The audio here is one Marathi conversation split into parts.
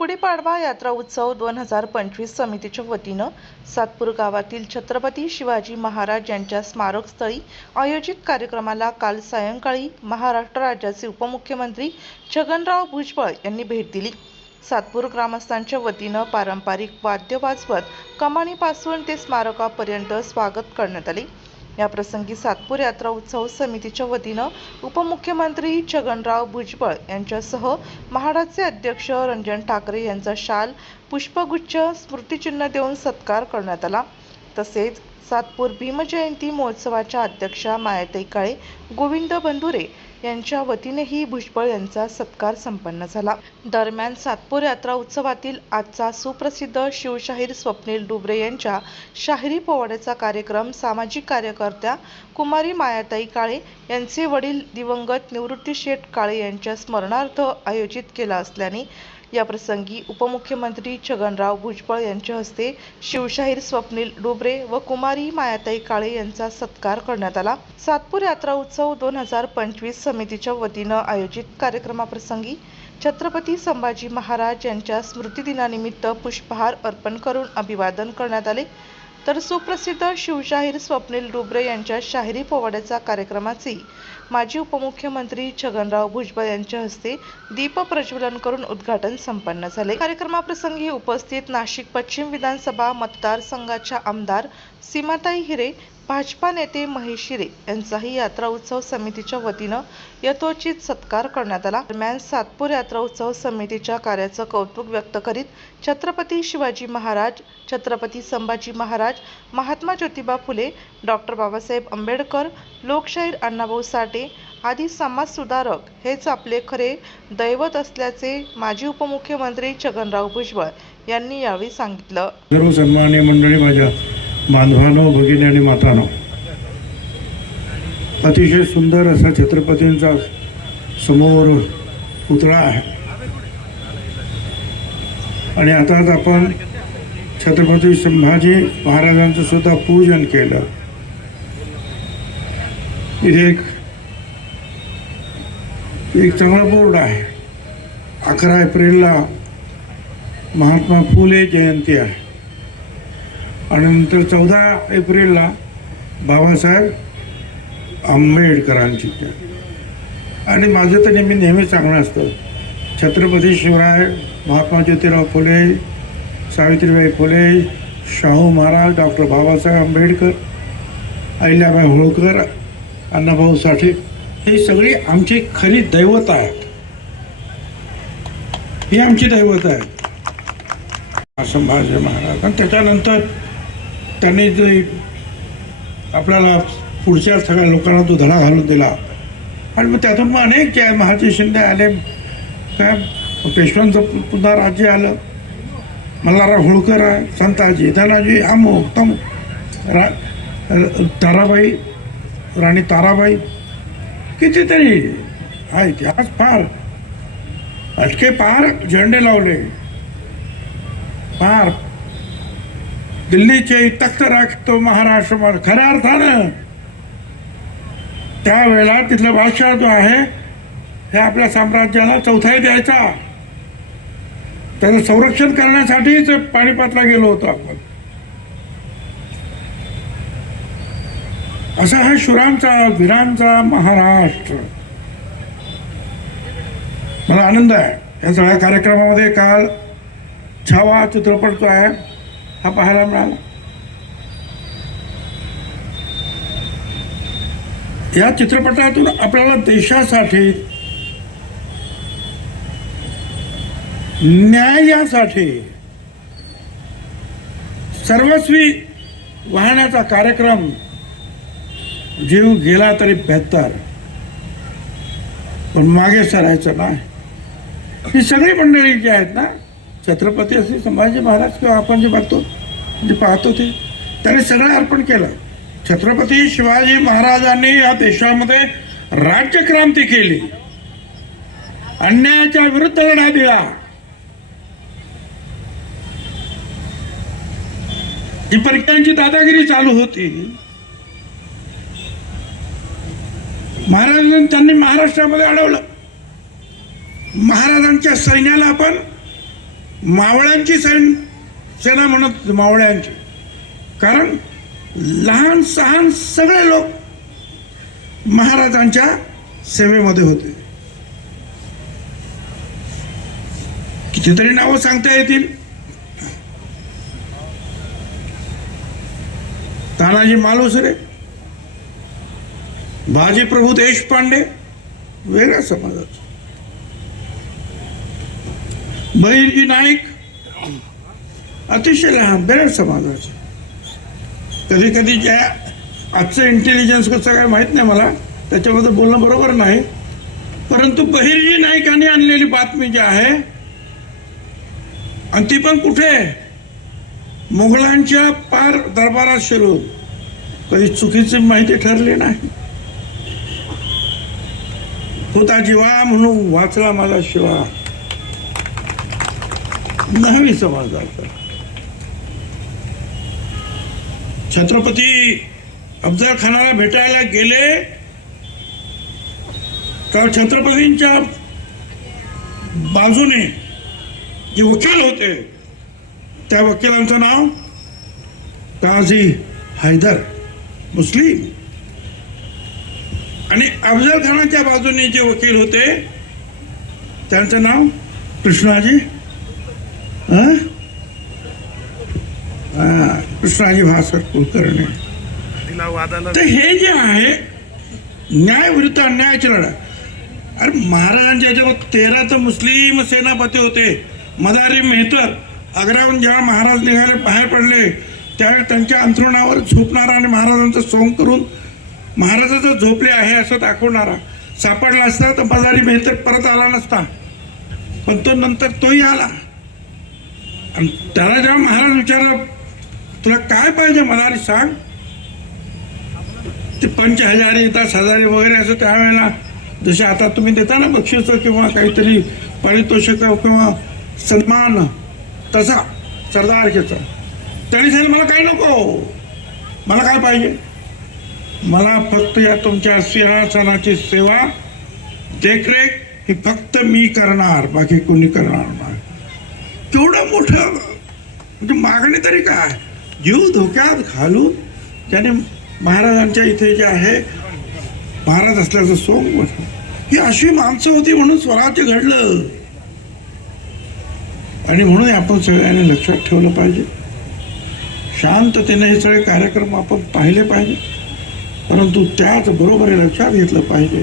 गुढीपाडवा यात्रा उत्सव दोन हजार पंचवीस समितीच्या वतीनं सातपूर गावातील छत्रपती शिवाजी महाराज यांच्या स्मारकस्थळी आयोजित कार्यक्रमाला काल सायंकाळी महाराष्ट्र राज्याचे उपमुख्यमंत्री छगनराव भुजबळ यांनी भेट दिली. सातपूर ग्रामस्थांच्या वतीनं पारंपरिक वाद्य वाजवत कमानीपासून ते स्मारकापर्यंत स्वागत करण्यात आले. याप्रसंगी सातपूर यात्रा उत्सव समितीच्या वतीनं उपमुख्यमंत्री छगनराव भुजबळ यांच्यासह म्हाडाचे अध्यक्ष रंजन ठाकरे यांचा शाल पुष्पगुच्छ स्मृतिचिन्ह देऊन सत्कार करण्यात आला. तसेच सातपूर भीमजयंती महोत्सवाच्या अध्यक्षा मायाताई काळे गोविंद बंधुरे यांच्या वतीनेही भुजबळ यांचा सत्कार संपन्न झाला. दरम्यान सातपूर यात्रा उत्सवातील आजचा सुप्रसिद्ध शिवशाहीर स्वप्नील डुबरे यांच्या शाहिरी पोवाड्याचा कार्यक्रम सामाजिक कार्यकर्त्या कुमारी मायाताई काळे यांचे वडील दिवंगत निवृत्ती शेठ काळे यांच्या स्मरणार्थ आयोजित केला असल्याने याप्रसंगी उपमुख्यमंत्री छगनराव भुजबळ यांच्या हस्ते शिवशाहीर स्वप्नील डुबरे व कुमारी मायाताई काळे यांचा सत्कार करण्यात आला. सातपूर यात्रा उत्सव दोन हजार पंचवीस समितीच्या वतीनं आयोजित कार्यक्रमाप्रसंगी छत्रपती संभाजी महाराज यांच्या स्मृतिदिनानिमित्त पुष्पहार अर्पण करून अभिवादन करण्यात आले. तर सुप्रसिद्ध शिवशाहीर स्वप्नील डुबरे यांच्या शाहिरी पोवाड्याचा कार्यक्रमाचे माजी उपमुख्यमंत्री छगनराव भुजबळ यांच्या हस्ते दीप प्रज्वलन करून उद्घाटन संपन्न झाले. कार्यक्रमाप्रसंगी उपस्थित नाशिक पश्चिम विधानसभा मतदारसंघाच्या आमदार सीमाताई हिरे भाजपा नेते महेश शिरे यांचाही यात्रा उत्सव समितीच्या वतीनं यथोचित सत्कार करण्यात आला. दरम्यान सातपूर यात्रा उत्सव समितीच्या कार्याचं कौतुक व्यक्त करीत छत्रपती शिवाजी महाराज छत्रपती संभाजी महाराज महात्मा ज्योतिबा फुले डॉक्टर बाबासाहेब आंबेडकर लोकशाहीर अण्णाभाऊ साठे आदी समाजसुधारक हेच आपले खरे दैवत असल्याचे माजी उपमुख्यमंत्री छगनराव भुजबळ यांनी यावेळी सांगितलं. सर्व सन्मान्य मंडळी माझ्या बांधवानो भगिनी आणि मातानो. अतिशय सुंदर असा छत्रपतींचा समोर पुतळा आहे. आणि आताच आपण छत्रपती संभाजी महाराजांचं सुद्धा पूजन केलं. इथे एक एक चांगला बोर्ड आहे. अकरा एप्रिलला महात्मा फुले जयंती आहे. आणि नंतर चौदा एप्रिलला बाबासाहेब आंबेडकरांची आणि माझं तर नेहमी नेहमी चांगलं असतं छत्रपती शिवराय महात्मा ज्योतिराव फुले सावित्रीबाई फुले शाहू महाराज डॉक्टर बाबासाहेब आंबेडकर अहिल्याबाई होळकर अण्णाभाऊ साठे हे सगळी आमची खरी दैवत आहेत. ही आमची दैवत आहे संभाजी महाराज. आणि त्याच्यानंतर त्यांनी ते आपल्याला पुढच्या सगळ्या लोकांना तो धडा घालून दिला. आणि मग त्यातून मग अनेक जे आहे, महाजी शिंदे आले काय पेशव्यांचं पुन्हा राज्य आलं. मल्हारराव होळकर आहे संताजी धनाजी आमो उत्तम रा ताराबाई राणी ताराबाई. कितीतरी हा इतिहास फार अटके पार झेंडे लावले. फार दिल्लीचे तख्त राखतो महाराष्ट्र खऱ्या अर्थानं त्यावेळेला तिथला बादशाह जो आहे हे आपल्या साम्राज्याला चौथाई द्यायचा. त्याचं संरक्षण करण्यासाठीच पाणीपतला गेलो होतो आपण. असा हा शुरांचा वीरांचा महाराष्ट्र. मला आनंद आहे. या सगळ्या कार्यक्रमामध्ये काल छावा चित्रपट जो आहे हा पाहायला मिळाला. या चित्रपटातून आपल्याला देशासाठी न्यायासाठी सर्वस्वी वाहण्याचा कार्यक्रम जीव गेला तरी बेहतर पण मागे सरायचं नाही. ही सगळी मंडळी जी आहेत ना छत्रपती असे संभाजी महाराज किंवा आपण जे बघतो जे पाहतो ते त्याने सगळं अर्पण केलं. छत्रपती शिवाजी महाराजांनी या देशामध्ये राज्यक्रांती केली. अन्यायाच्या विरुद्ध लढा दिला. ही परक्यांची दादागिरी चालू होती. महाराजांनी त्यांनी महाराष्ट्रामध्ये अडवलं. महाराजांच्या सैन्याला आपण मावळ्यांची सैन सेना म्हणत मावळ्यांची. कारण लहान सहान सगळे लोक महाराजांच्या सेवेमध्ये होते. कितीतरी नावं सांगता येतील. तानाजी मालुसरे बाजीप्रभू देशपांडे वेगळ्या समाजाचे. बहिरजी नाईक अतिशय लहान बेरड समाजाचे. कधी कधी ज्या आजचं इंटेलिजन्स कसं काय माहीत नाही मला त्याच्याबद्दल बोलणं बरोबर नाही. परंतु बहिरजी नाईकांनी आणलेली बातमी जी आहे आणि ती पण कुठे मुघलांच्या पार दरबारात शिरू कधी चुकीची माहिती ठरली नाही. होता जीवा म्हणून वाचला माझा शिवा. नहावी समाजाचा छत्रपती अफजल खानाला भेटायला गेले तर छत्रपतींच्या बाजूने जे वकील होते त्या वकिलांचं नाव? काझी हैदर मुस्लिम. आणि अफजल खानाच्या बाजूने जे वकील होते त्यांचं नाव? कृष्णाजी हं? हा, कृष्णाजी भास्कर कुलकर्णी तर हे जे आहे न्याय विरुद्ध अन्यायाची लढा अरे महाराजांच्या याच्यावर तेरा तर मुस्लिम सेनापती होते. मदारी मेहतर आग्र्याहून जेव्हा महाराज निघाले बाहेर पडले त्यावेळी त्यांच्या अंथरुणावर झोपणारा आणि महाराजांचं सोंग करून महाराजाचं झोपले आहे असं दाखवणारा. सापडला असता तर मदारी मेहतर परत आला नसता. पण तो नंतर तोही आला. आणि त्याला जेव्हा महाराज विचारला तुला काय पाहिजे मला रे सांग? ते पंच हजारी दस हजारी वगैरे असं त्यावेळेला जसे आता तुम्ही देता ना बक्षीस किंवा काहीतरी पारितोषिक किंवा सन्मान तसा सरदारकीचा त्यांनी सांगितलं मला काय नको. मला काय पाहिजे? मला फक्त या तुमच्या सिंहासनाची सेवा देखरेख ही फक्त मी करणार बाकी कोणी करणार नाही. केवढं मोठं? म्हणजे मागणी तरी काय? जीव धोक्यात घालून त्याने महाराजांच्या इथे जे आहे महाराज असल्याचं सोंग म्हटलं. ही अशी माणसं होती म्हणून स्वराज्य घडलं. आणि म्हणून आपण सगळ्यांनी लक्षात ठेवलं पाहिजे. शांततेने हे सगळे कार्यक्रम आपण पाहिले पाहिजे. परंतु त्याच बरोबर हे लक्षात घेतलं पाहिजे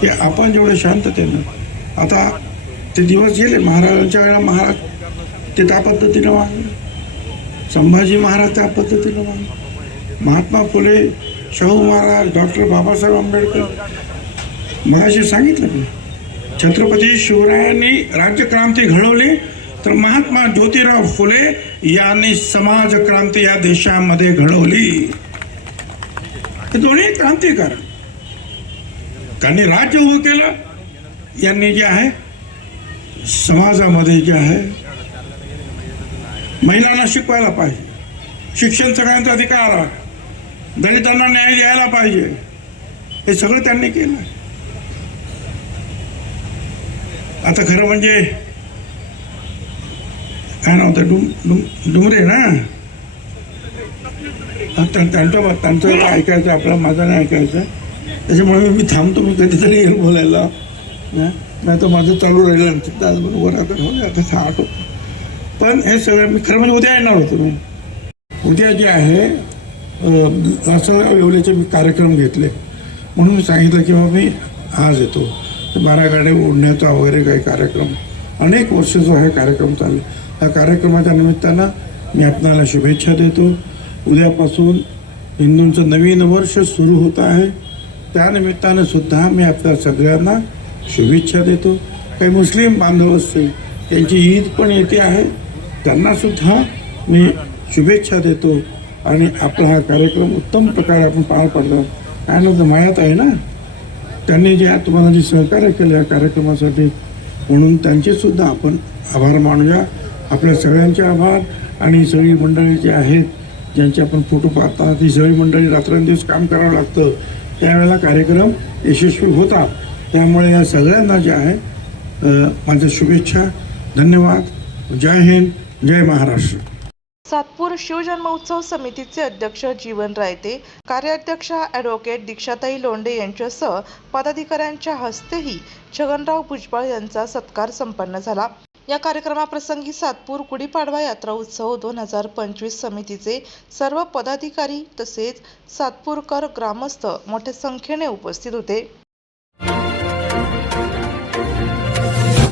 की आपण जेवढे शांततेनं आता ते दिवस गेले महाराजांच्या वेळेला महाराज ते त्या पद्धतीनं वागले. संभाजी महाराज त्या पद्धतीनं वागले महात्मा फुले शाहू महाराज डॉक्टर बाबासाहेब आंबेडकर. मगाशी सांगितलं मी छत्रपती शिवरायांनी राज्यक्रांती घडवली तर महात्मा ज्योतिराव फुले यांनी समाज क्रांती या देशामध्ये घडवली. हे दोन्ही क्रांतिकार त्यांनी राज्य उभं केलं यांनी जे आहे समाजामध्ये जे आहे महिलांना शिकवायला पाहिजे. शिक्षण सगळ्यांचा अधिकार आहे. दलितांना न्याय द्यायला पाहिजे. हे सगळं त्यांनी केलं. आता खरं म्हणजे काय नव्हतं डुम डुम डुमरे ना? त्या- त्यांचं त्यांचं ऐकायचं आपलं माझं नाही ऐकायचं. त्याच्यामुळे मी थांबतो मी कधीतरी येईल बोलायला. नाही तर माझं चालू राहिलं त्याचबरोबर आता हो आता आठवतो पण हे सगळं मी खरं म्हणजे उद्या येणार होतो. मी उद्या जे आहे असं येवल्याचे मी कार्यक्रम घेतले. म्हणून मी सांगितलं की बाबा मी आज येतो. बारा गाड्या ओढण्याचा वगैरे काही कार्यक्रम. अनेक वर्ष जो आहे कार्यक्रम चालले त्या कार्यक्रमाच्या निमित्तानं मी आपणाला शुभेच्छा देतो. उद्यापासून हिंदूंचं नवीन वर्ष सुरू होत आहे. त्यानिमित्तानं सुद्धा मी आपल्या सगळ्यांना शुभेच्छा देतो. काही मुस्लिम बांधव असतील त्यांची ईद पण येते आहे. त्यांना सुद्धा मी शुभेच्छा देतो आणि आपला हा कार्यक्रम उत्तम प्रकारे आपण पार पाडला काय नव्हतं मायात आहे ना? त्यांनी जे तुम्हाला जे सहकार्य केलं या कार्यक्रमासाठी म्हणून त्यांचेसुद्धा आपण आभार मानूया. आपल्या सगळ्यांचे आभार. आणि सगळी मंडळी जी आहेत ज्यांचे आपण फोटो पाहता ती सगळी मंडळी रात्रंदिवस काम करावं लागतं. त्यावेळेला कार्यक्रम यशस्वी होता त्यामुळे या सगळ्यांना जे आहे माझ्या शुभेच्छा. धन्यवाद. जय हिंद. जय महाराष्ट्र. सातपूर शिवजन्मोत्सव समितीचे अध्यक्ष जीवन रायते कार्याध्यक्षा ॲडव्होकेट दीक्षाताई लोंढे यांच्यासह पदाधिकाऱ्यांच्या हस्तेही छगनराव भुजबळ यांचा सत्कार संपन्न झाला. या कार्यक्रमाप्रसंगी सातपूर गुढीपाडवा यात्रा उत्सव दोन हजार पंचवीस समितीचे सर्व पदाधिकारी तसेच सातपूरकर ग्रामस्थ मोठ्या संख्येने उपस्थित होते.